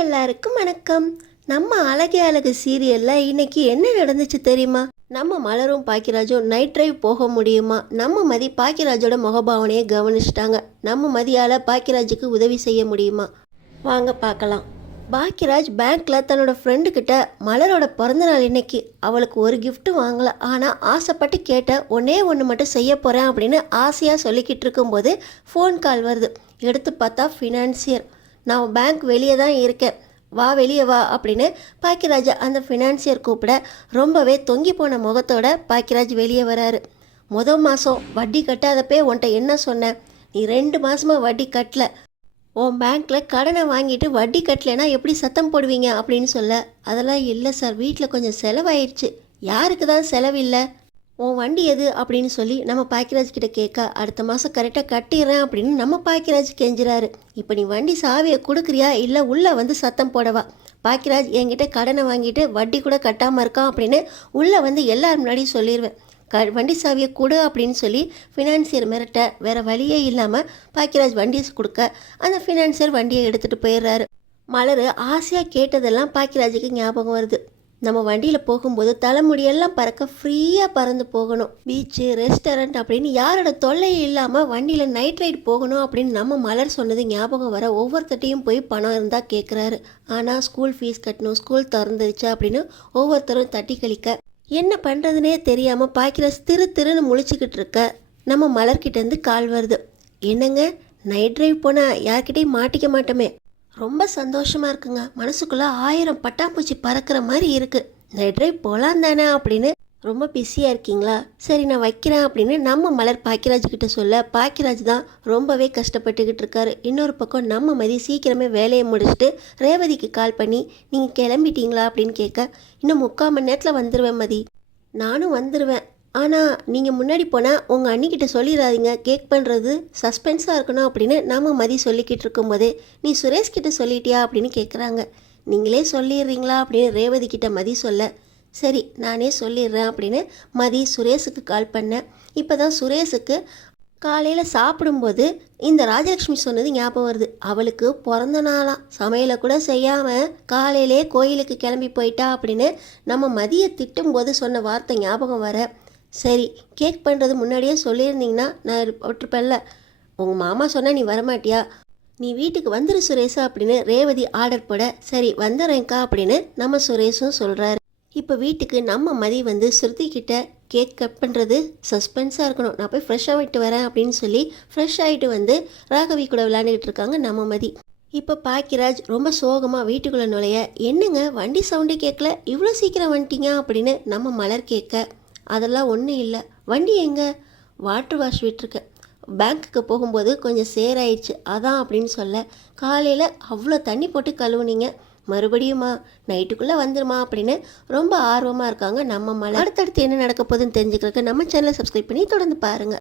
எல்லாருக்கும் வணக்கம். நம்ம அழகே அழகு சீரியல்ல இன்னைக்கு என்ன நடந்துச்சு தெரியுமா? நம்ம மலரும் பாக்கியராஜும் நைட் டிரைவ் போக முடியுமா? நம்ம மதி பாக்கியராஜோட முகபாவனையை கவனிச்சிட்டாங்க. நம்ம மதியால பாக்கியராஜுக்கு உதவி செய்ய முடியுமா? வாங்க பார்க்கலாம். பாக்கியராஜ் பேங்க்ல தன்னோட ஃப்ரெண்டு கிட்ட மலரோட பிறந்தநாள் இன்னைக்கு, அவளுக்கு ஒரு gift வாங்கல, ஆனால் ஆசைப்பட்டு கேட்ட ஒன்னே ஒன்று மட்டும் செய்ய போகிறேன் அப்படின்னு ஆசையாக சொல்லிக்கிட்டு இருக்கும்போது ஃபோன் கால் வருது. எடுத்து பார்த்தா ஃபினான்சியர். நான் பேங்க் வெளியே தான் இருக்கேன், வா வெளியே வா அப்படின்னு பாக்கியராஜ் அந்த ஃபினான்சியர் கூப்பிட ரொம்பவே தொங்கி போன முகத்தோட பாக்கியராஜ் வெளியே வராரு. மாதம் வட்டி கட்டாதப்பே உன்ட்ட என்ன சொன்னேன்? நீ 2 மாதமாக வட்டி கட்டல, உன் பேங்க்கில் கடனை வாங்கிட்டு வட்டி கட்டலைன்னா எப்படி சத்தம் போடுவீங்க அப்படின்னு சொல்ல, அதெல்லாம் இல்லை சார், வீட்டில் கொஞ்சம் செலவாயிடுச்சு. யாருக்கு தான் செலவில்லை? உன் வண்டி எது அப்படின்னு சொல்லி நம்ம பாக்கியராஜ் கிட்ட கேட்க, அடுத்த மாதம் கரெக்டாக கட்டிடுறேன் அப்படின்னு நம்ம பாக்கியராஜ் கெஞ்சுறாரு. இப்போ நீ வண்டி சாவியை கொடுக்குறியா இல்லை உள்ளே வந்து சத்தம் போடவா? பாக்கியராஜ் என்கிட்ட கடனை வாங்கிட்டு வட்டி கூட கட்டாமல் இருக்கான் அப்படின்னு உள்ளே வந்து எல்லாரும் முன்னாடி சொல்லிடுவேன். வண்டி சாவியை கொடு அப்படின்னு சொல்லி ஃபினான்சியர் மிரட்ட, வேறு வழியே இல்லாமல் பாக்கியராஜ் வண்டியை கொடுக்க அந்த ஃபினான்சியர் வண்டியை எடுத்துகிட்டு போயிடுறாரு. மலர் ஆசையாக கேட்டதெல்லாம் பாக்கியராஜுக்கு ஞாபகம் வருது. நம்ம வண்டியில் போகும்போது தலைமுடியெல்லாம் பறக்க ஃப்ரீயாக பறந்து போகணும், பீச்சு ரெஸ்டாரண்ட் அப்படின்னு யாரோட தொல்லையும் இல்லாமல் வண்டியில் நைட் ரைட் போகணும் அப்படின்னு நம்ம மலர் சொன்னது ஞாபகம் வர ஒவ்வொருத்தட்டையும் போய் பணம் இருந்தால் கேட்குறாரு. ஆனால் ஸ்கூல் ஃபீஸ் கட்டணும், ஸ்கூல் திறந்துருச்சா அப்படின்னு ஒவ்வொருத்தரும் தட்டி கழிக்க என்ன பண்ணுறதுனே தெரியாமல் பாக்கியராஜ் திருன்னு முழிச்சுக்கிட்டு இருக்க நம்ம மலர்கிட்டேருந்து கால் வருது. என்னங்க, நைட் ட்ரைவ் போனால் யார்கிட்டையும் மாட்டிக்க மாட்டோமே, ரொம்ப சந்தோஷமாக இருக்குங்க, மனசுக்குள்ளே 1000 பட்டாம்பூச்சி பறக்கிற மாதிரி இருக்குது, நைட் ட்ரைவ் போகலாம் தானே அப்படின்னு. ரொம்ப பிஸியாக இருக்கீங்களா? சரி நான் வைக்கிறேன் அப்படின்னு நம்ம மலர் பாக்கியராஜ் கிட்ட சொல்ல, பாக்கியராஜ் தான் ரொம்பவே கஷ்டப்பட்டுக்கிட்டு இருக்காரு. இன்னொரு பக்கம் நம்ம மதி சீக்கிரமே வேலையை முடிச்சுட்டு ரேவதிக்கு கால் பண்ணி நீங்கள் கிளம்பிட்டீங்களா அப்படின்னு கேட்க, இன்னும் 3/4 மணி நேரத்தில் வந்துடுவேன் மதி. நானும் வந்துடுவேன், ஆனால் நீங்கள் முன்னாடி போனால் உங்கள் அண்ணிக்கிட்ட சொல்லிடாதீங்க, கேக் பண்ணுறது சஸ்பென்ஸாக இருக்கணும் அப்படின்னு நம்ம மதி சொல்லிக்கிட்டு இருக்கும்போதே, நீ சுரேஷ்கிட்ட சொல்லிட்டியா அப்படின்னு கேட்குறாங்க. நீங்களே சொல்லிடுறீங்களா அப்படின்னு ரேவதி கிட்ட மதி சொல்ல, சரி நானே சொல்லிடுறேன் அப்படின்னு மதி சுரேஷுக்கு கால் பண்ணேன். இப்போ தான் சுரேஷுக்கு காலையில் சாப்பிடும்போது இந்த ராஜலக்ஷ்மி சொன்னது ஞாபகம் வருது. அவளுக்கு பிறந்த நாளாம், சமையலை கூட செய்யாமல் காலையிலே கோயிலுக்கு கிளம்பி போயிட்டா அப்படின்னு நம்ம மதியை திட்டும்போது சொன்ன வார்த்தை ஞாபகம் வர, சரி கேக் பண்ணுறது முன்னாடியே சொல்லியிருந்தீங்கன்னா நான் விட்டுருப்பேன்ல, உங்கள் மாமா சொன்னால் நீ வரமாட்டியா, நீ வீட்டுக்கு வந்துரு சுரேஷா அப்படின்னு ரேவதி ஆர்டர் போட, சரி வந்துடுறேன்க்கா அப்படின்னு நம்ம சுரேஷும் சொல்கிறாரு. இப்போ வீட்டுக்கு நம்ம மதி வந்து ஸ்ருதி கிட்ட கேக் கட் பண்ணுறது சஸ்பென்ஸாக இருக்கணும், நான் போய் ஃப்ரெஷ் ஆகிட்டு வரேன் அப்படின்னு சொல்லி ஃப்ரெஷ் ஆகிட்டு வந்து ராகவி கூட விளையாண்டுக்கிட்டு இருக்காங்க நம்ம மதி. இப்போ பாக்கியராஜ் ரொம்ப சோகமாக வீட்டுக்குள்ளே நுழைய, என்னங்க வண்டி சவுண்டே கேட்கல, இவ்வளோ சீக்கிரம் வந்துட்டீங்க அப்படின்னு நம்ம மலர் கேட்க, அதெல்லாம் ஒன்றும் இல்லை, வண்டி எங்கே? வாட்டர் வாஷ் விட்டுருக்கேன், பேங்க்குக்கு போகும்போது கொஞ்சம் சேராயிடுச்சு அதான் அப்படின்னு சொல்ல, காலையில் அவ்வளோ தண்ணி போட்டு கழுவுனீங்க, மறுபடியுமா நைட்டுக்குள்ளே வந்துருமா அப்படின்னு ரொம்ப ஆர்வமாக இருக்காங்க நம்ம மலர். அடுத்தடுத்து என்ன நடக்க போகுதுன்னு தெரிஞ்சுக்கிறதுக்கு நம்ம சேனலை சப்ஸ்கிரைப் பண்ணி தொடர்ந்து பாருங்கள்.